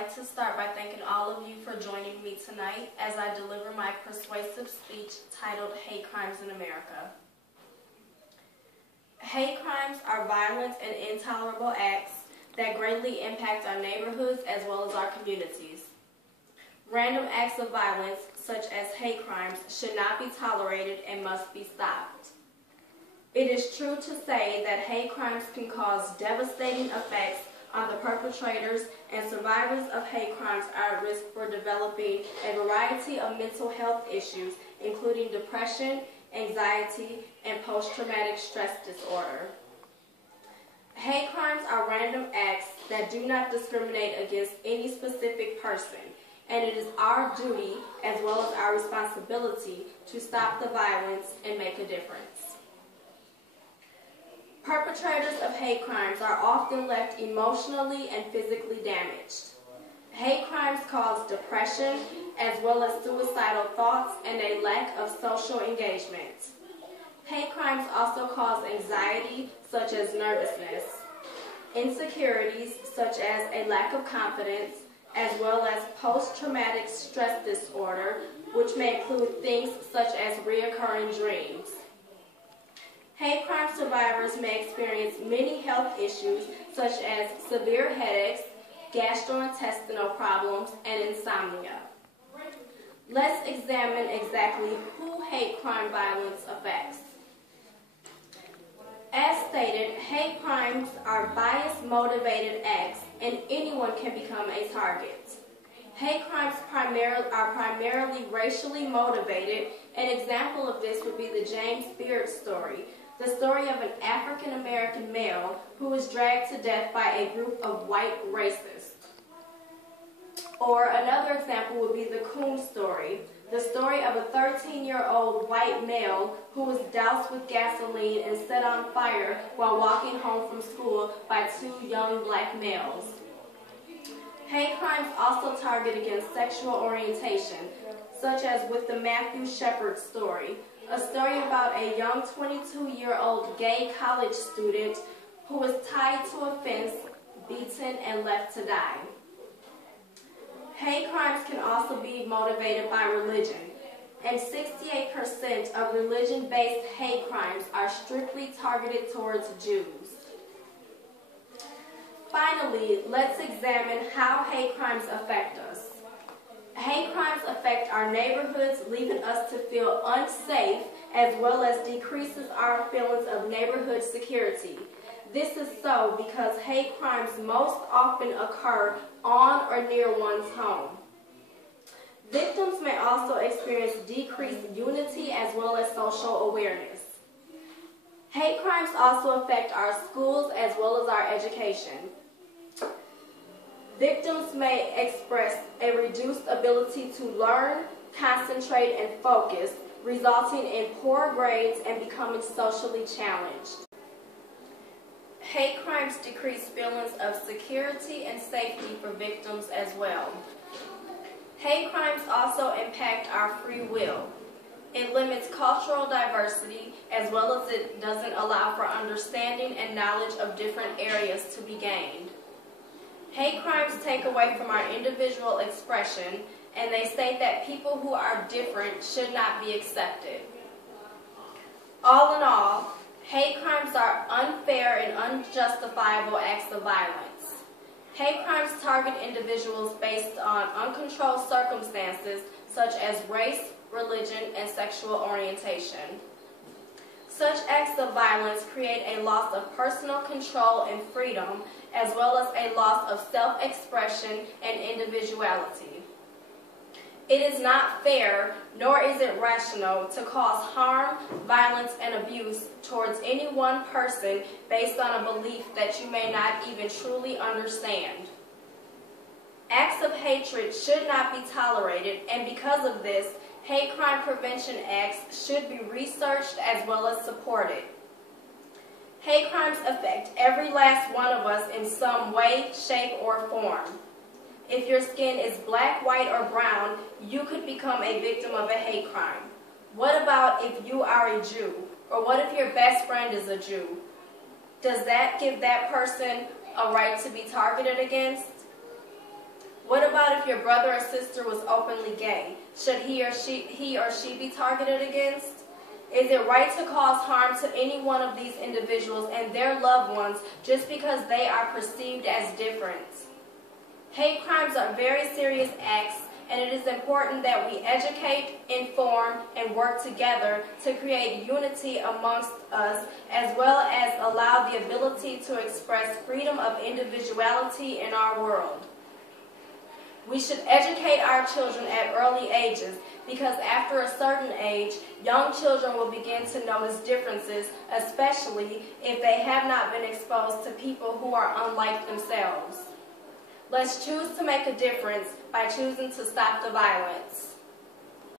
like to start by thanking all of you for joining me tonight as I deliver my persuasive speech titled Hate Crimes in America. Hate crimes are violent and intolerable acts that greatly impact our neighborhoods as well as our communities. Random acts of violence, such as hate crimes, should not be tolerated and must be stopped. It is true to say that hate crimes can cause devastating effects on the perpetrators, and survivors of hate crimes are at risk for developing a variety of mental health issues, including depression, anxiety, and post-traumatic stress disorder. Hate crimes are random acts that do not discriminate against any specific person, and it is our duty as well as our responsibility to stop the violence and make a difference. Perpetrators of hate crimes are often left emotionally and physically damaged. Hate crimes cause depression as well as suicidal thoughts and a lack of social engagement. Hate crimes also cause anxiety, such as nervousness, insecurities, such as a lack of confidence, as well as post-traumatic stress disorder, which may include things such as recurring dreams. Hate crime survivors may experience many health issues such as severe headaches, gastrointestinal problems, and insomnia. Let's examine exactly who hate crime violence affects. As stated, hate crimes are bias-motivated acts, and anyone can become a target. Hate crimes are primarily racially motivated. An example of this would be the James Beard story, the story of an African-American male who was dragged to death by a group of white racists. Or another example would be the Coon story, the story of a 13-year-old white male who was doused with gasoline and set on fire while walking home from school by two young black males. Hate crimes also target against sexual orientation, such as with the Matthew Shepard story, a story about a young 22-year-old gay college student who was tied to a fence, beaten, and left to die. Hate crimes can also be motivated by religion, and 68% of religion-based hate crimes are strictly targeted towards Jews. Finally, let's examine how hate crimes affect us. Hate crimes affect our neighborhoods, leaving us to feel unsafe, as well as decreases our feelings of neighborhood security. This is so because hate crimes most often occur on or near one's home. Victims may also experience decreased unity as well as social awareness. Hate crimes also affect our schools as well as our education. Victims may express a reduced ability to learn, concentrate, and focus, resulting in poor grades and becoming socially challenged. Hate crimes decrease feelings of security and safety for victims as well. Hate crimes also impact our free will. It limits cultural diversity as well as it doesn't allow for understanding and knowledge of different areas to be gained. Hate crimes take away from our individual expression, and they state that people who are different should not be accepted. All in all, hate crimes are unfair and unjustifiable acts of violence. Hate crimes target individuals based on uncontrolled circumstances such as race, religion, and sexual orientation. Such acts of violence create a loss of personal control and freedom, as well as a loss of self-expression and individuality. It is not fair, nor is it rational, to cause harm, violence, and abuse towards any one person based on a belief that you may not even truly understand. Acts of hatred should not be tolerated, and because of this, hate crime prevention acts should be researched as well as supported. Hate crimes affect every last one of us in some way, shape, or form. If your skin is black, white, or brown, you could become a victim of a hate crime. What about if you are a Jew? Or what if your best friend is a Jew? Does that give that person a right to be targeted against? What about if your brother or sister was openly gay? Should he or she be targeted against? Is it right to cause harm to any one of these individuals and their loved ones just because they are perceived as different? Hate crimes are very serious acts, and it is important that we educate, inform, and work together to create unity amongst us, as well as allow the ability to express freedom of individuality in our world. We should educate our children at early ages because after a certain age, young children will begin to notice differences, especially if they have not been exposed to people who are unlike themselves. Let's choose to make a difference by choosing to stop the violence.